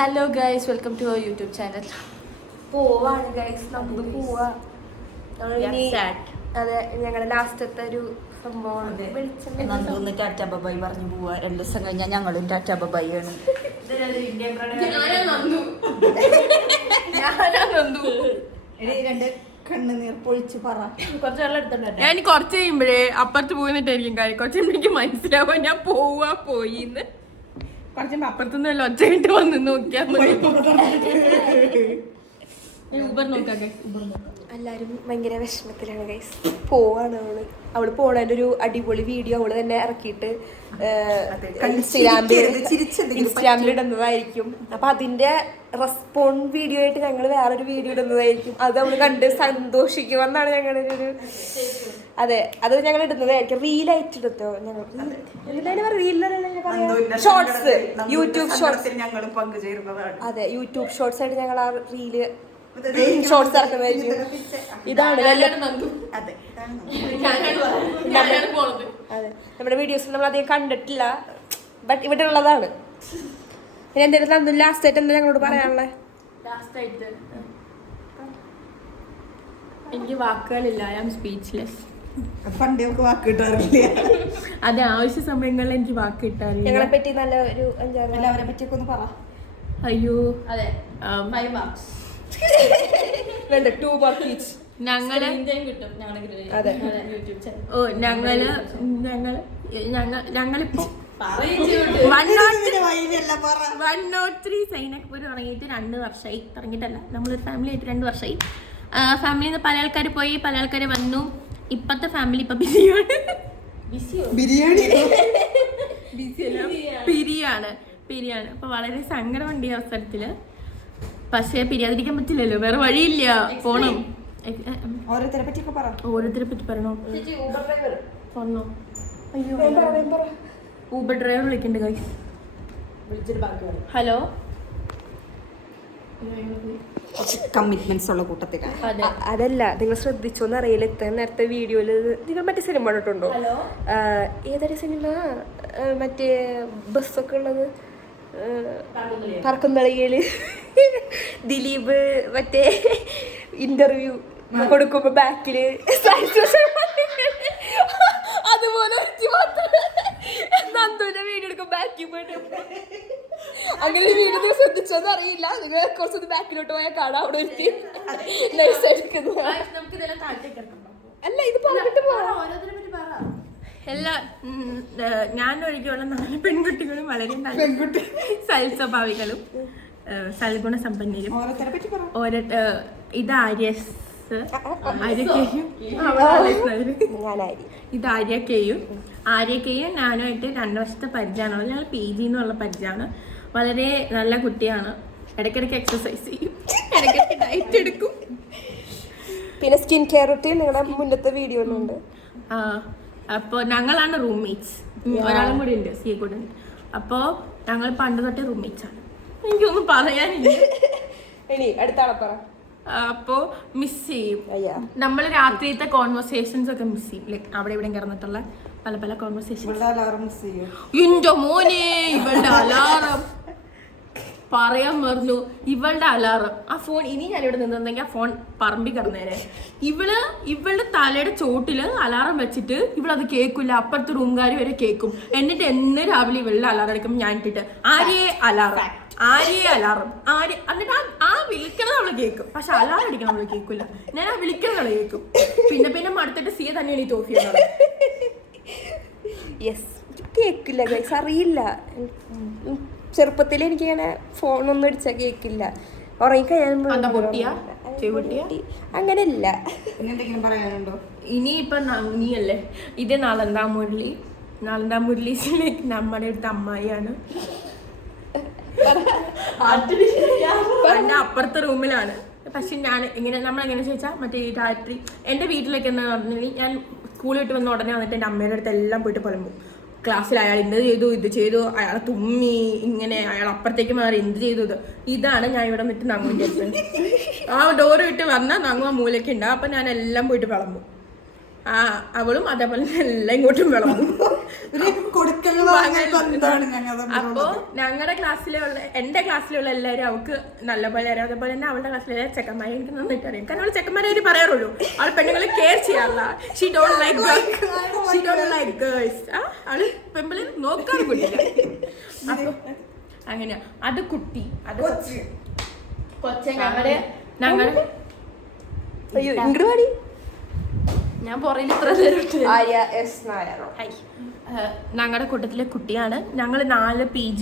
Hello guys, welcome to our YouTube channel. പോവാണ് guys, നമുക്ക് പോവാ. അതെ, ഞങ്ങളുടെ ലാസ്റ്റത്തെ ഒരു സംഭവമാണ്. ടാറ്റ ബബായി പറഞ്ഞു പോവാ. 2 ദിവസം കഴിഞ്ഞാൽ ഞങ്ങളും ടാറ്റ ബബായി ആണ്. കണ്ണുനീർ പൊഴിച്ച് പറ. കുറച്ച് വെള്ളം എടുത്തിട്ടുണ്ട്. ഞാൻ കുറച്ച് കഴിയുമ്പോഴേ അപ്പുറത്ത് പോയിട്ടായിരിക്കും കാര്യം. കുറച്ച് കഴിയുമ്പോഴേക്ക് മനസ്സിലാവുക ഞാൻ പോയിന്ന്. കുറച്ച് അപ്പുറത്തുനിന്ന് വല്ല ഒച്ചയിട്ട് വന്ന് നോക്കിയാൽ ഊബർ നോക്കാം. എല്ലാരും ഭയങ്കര വിഷമത്തിലാണ് ഗൈസ്. പോവാണ് അവള് പോണതിന്റെ ഒരു അടിപൊളി വീഡിയോ അവള് തന്നെ ഇറക്കിയിട്ട് ഇൻസ്റ്റാഗ്രാമിൽ ഇടുന്നതായിരിക്കും. അപ്പൊ അതിന്റെ റെസ്പോണ്ട് വീഡിയോ ആയിട്ട് ഞങ്ങൾ വേറൊരു വീഡിയോ ഇടുന്നതായിരിക്കും. അത് അവള് കണ്ട് സന്തോഷിക്കുമെന്നാണ് ഞങ്ങളുടെ ഒരു അതെ, അത് ഞങ്ങൾ ഇടുന്നതായിരിക്കും. റീലായിട്ട് എടുത്തോ ഞങ്ങൾ ഷോർട്സ്, യൂട്യൂബ് ഷോർട്സ് ഞങ്ങളും പങ്കുചേരുന്നതാണ്. അതെ, യൂട്യൂബ് ഷോർട്സ് ആയിട്ട് ഞങ്ങൾ ആ റീല് ഷോർട്സ് ഇറക്കുന്നതായിരിക്കും. ഇതാണ് അതെ, നമ്മുടെ വീഡിയോസ് നമ്മൾ അധികം കണ്ടിട്ടില്ല, ബട്ട് ഇവിടെ ഉള്ളതാണ്. പിന്നെ എന്തെങ്കിലും ലാസ്റ്റ് ആയിട്ട് എന്താ ഞങ്ങളോട് പറയാനുള്ളത്? എനിക്ക് വാക്കുകളില്ല, ഐ ആം സ്പീച്ച്ലെസ്. പണ്ടേ വാക്ക് കിട്ടാറില്ല. അതെ, ആവശ്യ സമയങ്ങളിൽ എനിക്ക് വാക്ക് കിട്ടാറില്ല. ഞങ്ങളെ പറ്റി നല്ല ഒരു എല്ലാവരെ പറ്റിയൊക്കെ ഒന്ന് പറ. അയ്യോ, അതെ, 5 marks. വേണ്ട, 2 marks each. ഞങ്ങള് ഞങ്ങളിപ്പോ 103 സൈനപ്പ് തുടങ്ങിയിട്ട് 2 വർഷമായി. തുടങ്ങിയിട്ടല്ല, നമ്മളൊരു ഫാമിലി ആയിട്ട് 2 വർഷമായി. ഫാമിലിയിൽ നിന്ന് പല ആൾക്കാർ പോയി, പല ആൾക്കാർ വന്നു. ഇപ്പത്തെ ഫാമിലി ഇപ്പൊ ബിസിയാണ്. പിരിയാണ്. അപ്പൊ വളരെ സങ്കടമുണ്ട് ഈ അവസരത്തില്. പക്ഷെ പിരിയാതിരിക്കാൻ പറ്റില്ലല്ലോ, വേറെ വഴിയില്ല, പോണം. ഓരോരുത്തരെ പറ്റി പറയണോ? പറഞ്ഞോ. അയ്യോ, ഊബർ ഡ്രൈവർ വിളിക്കുന്നുണ്ട് ഗൈസ്. ഹലോ. കമ്മിറ്റ്മെന്റ്സ് ഉള്ള കൂട്ടത്തിലാണ്. അതല്ല, നിങ്ങൾ ശ്രദ്ധിച്ചോന്ന് അറിയില്ല, ഇത്ര നേരത്തെ വീഡിയോയില് നിങ്ങൾ മറ്റേ സിനിമ കണ്ടിട്ടുണ്ടോ? ഏതൊരു സിനിമ? മറ്റേ ബസ്സൊക്കെ ഉള്ളത്, പറക്കുന്നളികയില് ദിലീപ് മറ്റേ ഇന്റർവ്യൂ കൊടുക്കുമ്പോ ബാക്കില് അതുപോലെ നന്ദുവിന്റെ വീഡിയോ എടുക്കും ബാക്കിൽ പോയിട്ട്. അങ്ങനെ വീഡിയോ ശ്രദ്ധിച്ചോന്ന് അറിയില്ല, നിങ്ങൾ കുറച്ചൊന്ന് ബാക്കിലോട്ട് പോയാൽ കാണാം. അവിടെ ഒരുത്തി അല്ല, ഇത് പറഞ്ഞിട്ട് എല്ലാ ഞാനൊഴികെയുള്ള 4 പെൺകുട്ടികളും വളരെ നല്ല സൽസ്വഭാവികളും സൽഗുണ സമ്പന്നരും. ഇത് ആര്യസ്, ഇത് ആര്യക്കെയും ഞാനുമായിട്ട് 2 വർഷത്തെ പരിചയമാണ്. ഞങ്ങൾ PG എന്നുള്ള പരിചയമാണ്. വളരെ നല്ല കുട്ടിയാണ്. ഇടയ്ക്കിടയ്ക്ക് എക്സസൈസ് ചെയ്യും, ഇടയ്ക്കിടയ്ക്ക് ഡയറ്റ് എടുക്കും. പിന്നെ സ്കിൻ കെയർ റൂട്ടീൻ നിങ്ങളുടെ മുന്നത്തെ വീഡിയോ ഉണ്ട്. അപ്പോൾ ഞങ്ങളാണ് റൂംമേറ്റ്സ്. ഒരാളും കൂടി ഉണ്ട്, കൂടെ ഉണ്ട്. അപ്പോൾ ഞങ്ങൾ പണ്ട് തൊട്ടേ റൂംമേറ്റ്സ് ആണ്. എനിക്കൊന്നും പറയാനില്ല. അപ്പോൾ മിസ് ചെയ്യും നമ്മൾ. രാത്രിയത്തെ കോൺവെർസേഷൻസ് ഒക്കെ മിസ് ചെയ്യും. ലൈക്ക് അവിടെ ഇവിടെ കിടന്നിട്ടുള്ള പല പല കോൺവെർസേഷൻസ്. എന്റെ മോനെ, ഇവളുടെ അലാറം പറയാൻ മറന്നു. ഇവളുടെ അലാറം, ആ ഫോൺ ഇനി ഞാനിവിടെ നിന്നിരുന്നെങ്കിൽ ആ ഫോൺ പറമ്പി കിടന്നേനെ. ഇവളുടെ തലയുടെ ചോട്ടില് അലാറം വെച്ചിട്ട് ഇവളത് കേൾക്കില്ല. അപ്പുറത്തെ റൂംകാർ വരെ കേൾക്കും. എന്നിട്ട് എന്ന് രാവിലെ ഇവളുടെ അലാറം അടിക്കുമ്പോൾ ഞാൻ ഇട്ടിട്ട് ആര്യ അലാറം എന്നിട്ട് ആ വിളിക്കണത് അവള് കേൾക്കും, പക്ഷെ അലാറം അടിക്കണം അവള് കേൾക്കില്ല. ഞാൻ ആ വിളിക്കണത് അവള് കേൾക്കും. പിന്നെ മടുത്തിട്ട് സിയെ തന്നെയാണ് ഈ തോഫി. കേക്കില്ല ഗൈസ്, അറിയില്ല. ചെറുപ്പത്തിൽ എനിക്കിങ്ങനെ ഫോണൊന്നും അടിച്ചാൽ കേൾക്കില്ല. ഉറങ്ങിക്കഴിയാൻ അങ്ങനെയല്ല. പറയാനുണ്ടോ? ഇനിയിപ്പൊ നീയല്ലേ ഇത് നാളന്താ മുരളി നമ്മുടെ അടുത്ത് അമ്മായിയാണ്. അപ്പുറത്തെ റൂമിലാണ്. പക്ഷെ ഞാൻ നമ്മളെങ്ങനെ ചോദിച്ചാൽ മറ്റേ ഈ രാത്രി എൻ്റെ വീട്ടിലേക്ക് എന്താ പറഞ്ഞിട്ടുണ്ടെങ്കിൽ, ഞാൻ സ്കൂളിൽ വിട്ട് വന്ന ഉടനെ വന്നിട്ട് എൻ്റെ അമ്മയുടെ അടുത്ത് എല്ലാം പോയിട്ട് പുലമ്പും. ക്ലാസ്സിൽ അയാൾ ഇന്നത് ചെയ്തു, ഇത് ചെയ്തു, അയാളെ തുമ്മി, ഇങ്ങനെ അയാൾ അപ്പുറത്തേക്ക് മാറി എന്ത് ചെയ്തു. ഇതാണ് ഞാൻ ഇവിടെ നിന്നിട്ട് നങ്ങുവിൻ്റെ അടുത്ത്. ആ ഡോറ് വിട്ട് വന്നാൽ നങ്ങു ആ മൂലയ്ക്ക് ഉണ്ടാവും. അപ്പം ഞാൻ എല്ലാം പോയിട്ട് വിളമ്പും. അവളും അതേപോലെ എല്ലാം ഇങ്ങോട്ടും വിളമ്പും. അപ്പോ ഞങ്ങളുടെ ക്ലാസ്സിലുള്ള എന്റെ ക്ലാസ്സിലുള്ള എല്ലാവരും അവൾക്ക് നല്ലപോലെ അറിയാം. അതേപോലെ തന്നെ അവളുടെ ക്ലാസ്സിലെ ചെക്കന്മാരെ എനിക്ക് നന്നായിട്ട് അറിയാം. കാരണം അവൾ ചെക്കന്മാരെ പറയാറുള്ളൂ, അവൾ പെണ്ണുങ്ങളെ കെയർ ചെയ്യാറില്ല. She don't like girls. അവള് പെമ്പിളി നോക്കാൻ കൂടില്ല. അപ്പൊ അങ്ങനെയാ. അത് കുട്ടി, അത് കൊച്ചെ ഞങ്ങളുടെ ഞാൻ പുറകിൽ ഇത്ര ഞങ്ങളുടെ കൂട്ടത്തിലെ കുട്ടിയാണ്. ഞങ്ങൾ 4 PG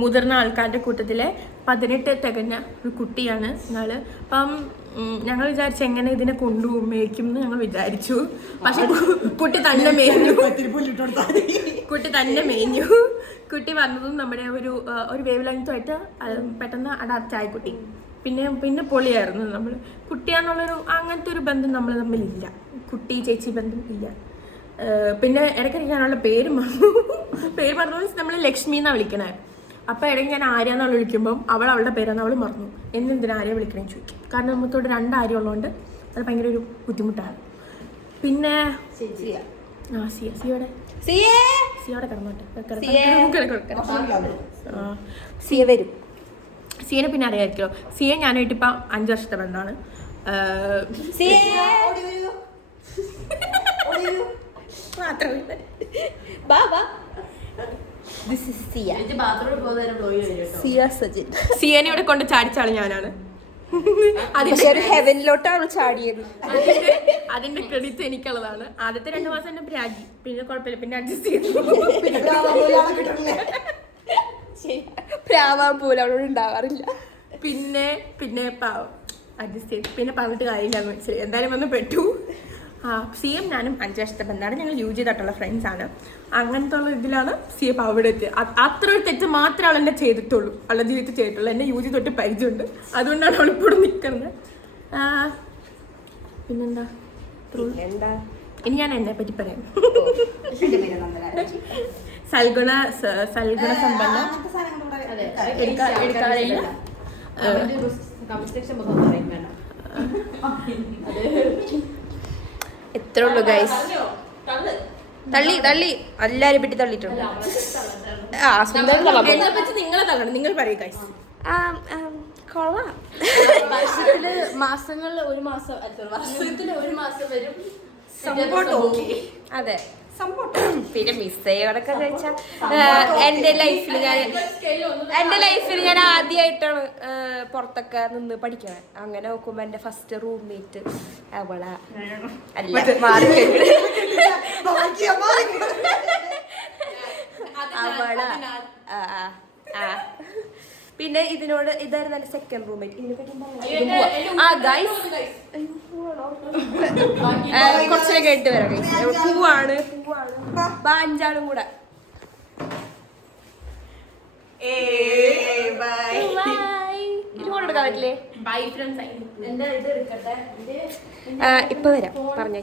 മുതിർന്ന ആൾക്കാരുടെ കൂട്ടത്തിലെ 18 തികഞ്ഞ ഒരു കുട്ടിയാണ് ഞങ്ങൾ. അപ്പം ഞങ്ങൾ വിചാരിച്ചു എങ്ങനെ ഇതിനെ കൊണ്ടുപോകും മേയ്ക്കും എന്ന് ഞങ്ങൾ വിചാരിച്ചു. പക്ഷെ കുട്ടി തന്നെ മേഞ്ഞു. കുട്ടി വന്നതും നമ്മുടെ ഒരു വേവ് ലെങ്ത്തുമായിട്ട് പെട്ടെന്ന് അഡാപ്റ്റ് ആയി കുട്ടി. പിന്നെ പൊളിയായിരുന്നു. നമ്മൾ കുട്ടിയാന്നുള്ളൊരു അങ്ങനത്തെ ഒരു ബന്ധം നമ്മൾ തമ്മിലില്ല. കുട്ടി ചേച്ചി ബന്ധം ഇല്ല. പിന്നെ ഇടയ്ക്കിടയ്ക്ക് ഞാനുള്ള പേര് മറന്നു. നമ്മൾ ലക്ഷ്മി എന്നാണ് വിളിക്കണേ. അപ്പം ഇടയ്ക്ക് ഞാൻ ആര്യാന്നാൾ വിളിക്കുമ്പം അവളുടെ പേരാന്ന് അവൾ മറന്നു. എന്തിനാ ആര്യ വിളിക്കണേന്ന് ചോദിക്കും. കാരണം നമുക്കോട് 2 ആര്യ ഉള്ളതുകൊണ്ട് അത് ഭയങ്കര ഒരു ബുദ്ധിമുട്ടാണ്. പിന്നെ സിയോടെ കിടന്നോട്ടെ. സിയനെ പിന്നെ അറിയാമായിരിക്കോ. സിയെ ഞാനായിട്ട് ഇപ്പം 5 വർഷത്തെ ബന്ധമാണ്. സിയനെ ഇവിടെ കൊണ്ട് ചാടിച്ചാള് ഞാനാണ്. അതിന്റെ ക്രെഡിറ്റ് എനിക്കുള്ളതാണ്. ആദ്യത്തെ 2 മാസം എന്നെ പ്രാഗി, പിന്നെ കുഴപ്പമില്ല, പിന്നെ അഡ്ജസ്റ്റ് ചെയ്തു. ഉണ്ടാവാറില്ല. പിന്നെ അഡ്ജസ്റ്റ് ചെയ്തു. പിന്നെ പറഞ്ഞിട്ട് കാര്യമില്ല, മനസ്സിലായി. എന്തായാലും വന്ന് പെട്ടു. സിയും ഞാനും 5 വർഷത്തെ ബന്ധമാണ്. ഞങ്ങൾ UG തൊട്ടുള്ള ഫ്രണ്ട്സാണ്. അങ്ങനത്തെ ഉള്ള ഇതിലാണ് സിയെ അവിടെ എത്തിയത്. അത്ര ഒരു തെറ്റ് മാത്രമേ അവൾ എന്നെ ചെയ്തിട്ടുള്ളൂ, അവളുടെ ജീവിതത്തിൽ ചെയ്തിട്ടുള്ളൂ. എന്നെ UG തൊട്ട് പരിചയമുണ്ട്, അതുകൊണ്ടാണ് അവളിപ്പോഴും നിൽക്കുന്നത്. പിന്നെന്താ ഇനി ഞാൻ എന്നെ പറ്റി പറയാം. സൽഗുണ സമ്പന്നം എത്ര ഉള്ളു ഗൈസ്. തള്ളി എല്ലാരും പെട്ടി തള്ളിയിട്ടുണ്ട്. നിങ്ങളെ തള്ളണം, നിങ്ങൾ പറയൂ ഗൈസ്. കൊള്ളാം. മാസങ്ങളിൽ 1 മാസം, വർഷത്തിൽ 1 മാസം വരും. അതെ. പിന്നെ മിസ് ചെയ്യോടൊക്കെ ചോദിച്ചാൽ എൻ്റെ ലൈഫിൽ ഞാൻ ആദ്യമായിട്ടാണ് പുറത്തൊക്കെ നിന്ന് പഠിക്കണേ. അങ്ങനെ നോക്കുമ്പോ എൻ്റെ ഫസ്റ്റ് റൂംമേറ്റ് അവളാ. അല്ല, അവളാ. പിന്നെ ഇതായിരുന്നു എൻ്റെ സെക്കൻഡ് റൂംമേറ്റ്. കുറച്ചൊക്കെ കേട്ട് വരാം. പൂവാണ് 5 കൂടെ. എടുക്കാൻ പറ്റില്ലേ? ഇപ്പൊ വരാം, പറഞ്ഞു.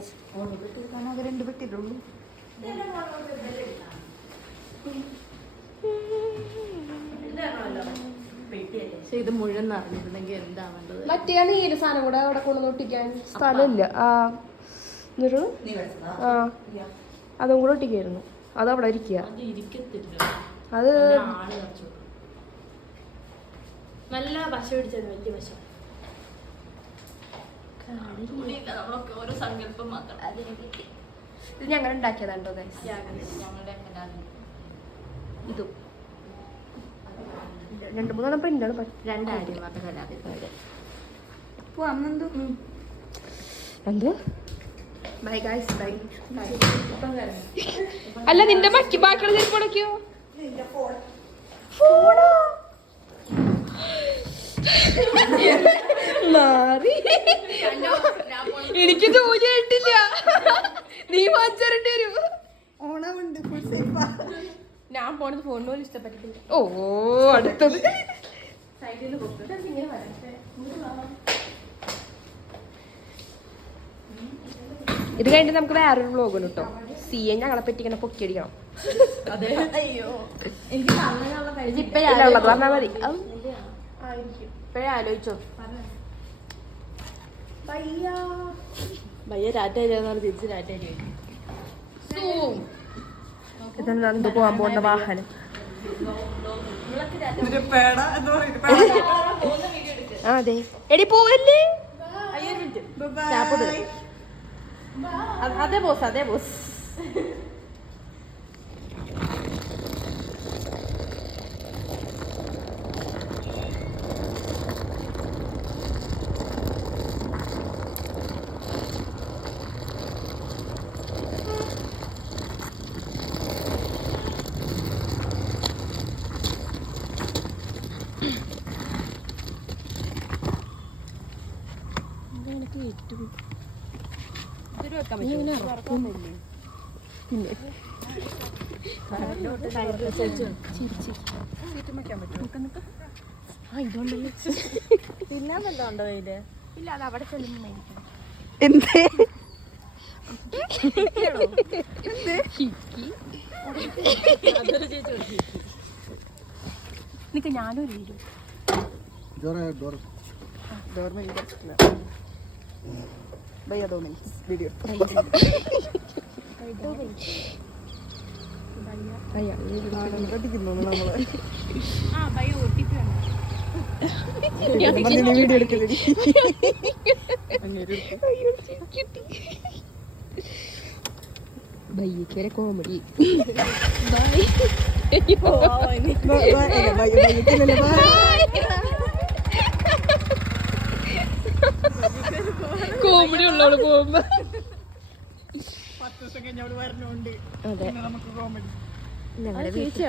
ഇത് മുഴുവൻ നടന്നിട്ടുണ്ടെങ്കിൽ എന്താ വേണ്ടത്? മറ്റേ നീല സാധനം കൂടെ അവിടെ കൊണ്ടുവന്ന് ഒട്ടിക്കാൻ സ്ഥലമില്ല. അതും കൂടെ ഒട്ടിക്കായിരുന്നു. അതവിടെ ഇരിക്കുക. അത് നല്ല പശ പിടിച്ചത്, വലിയ പശ. ഓരോ സങ്കല്പം മാത്രം. ഇത് ഞങ്ങൾ ഉണ്ടാക്കിയതാണ്ടോ? ഇതും 2-3 പ്രിന്റാണ്. 2 ആര്യം മാത്രം കലാതെ. അല്ല, നിന്റെ ബാക്കിയുള്ള ചെരുപ്പടക്കോ? മാറി. എനിക്ക് ജോലിയായിട്ടില്ല, നീ വാങ്ങിച്ചേരേണ്ടി വരും. ഞാൻ പോണത് ഫോൺ പോലും ഇഷ്ടപ്പെട്ടിട്ടില്ല. ഓ, അടുത്തത് ഇത് കഴിഞ്ഞിട്ട് നമുക്ക് വേറൊരു വ്ലോഗ് കേട്ടോ. സിയെ ഞങ്ങളെ പറ്റി ഇങ്ങനെ പൊക്കിയടിക്കണം. ഇപ്പോഴുള്ളത് പറഞ്ഞാൽ മതി. ഇപ്പോഴേ ആലോചിച്ചോ. ഭയ്യ ടാറ്റ തിരിച്ച് ടാറ്റ. ഇതെന്താ എന്തോ പോകാൻ പോകുന്ന വാഹനം. അതെ എടി പോവല്ലേ. അതെ ബോസ് അതെ ബോസ്. ഇല്ല അത് അവിടെ ചെല്ലുമ്പോ എന്തേ നിനക്ക് ഞാനും ഒരു വീഡിയോ ഭയ്യക്ക് കോമഡി. കോമഡി ഉള്ളോട് പോകുമ്പോ അതെ ഞങ്ങളുടെ വീട്ടിൽ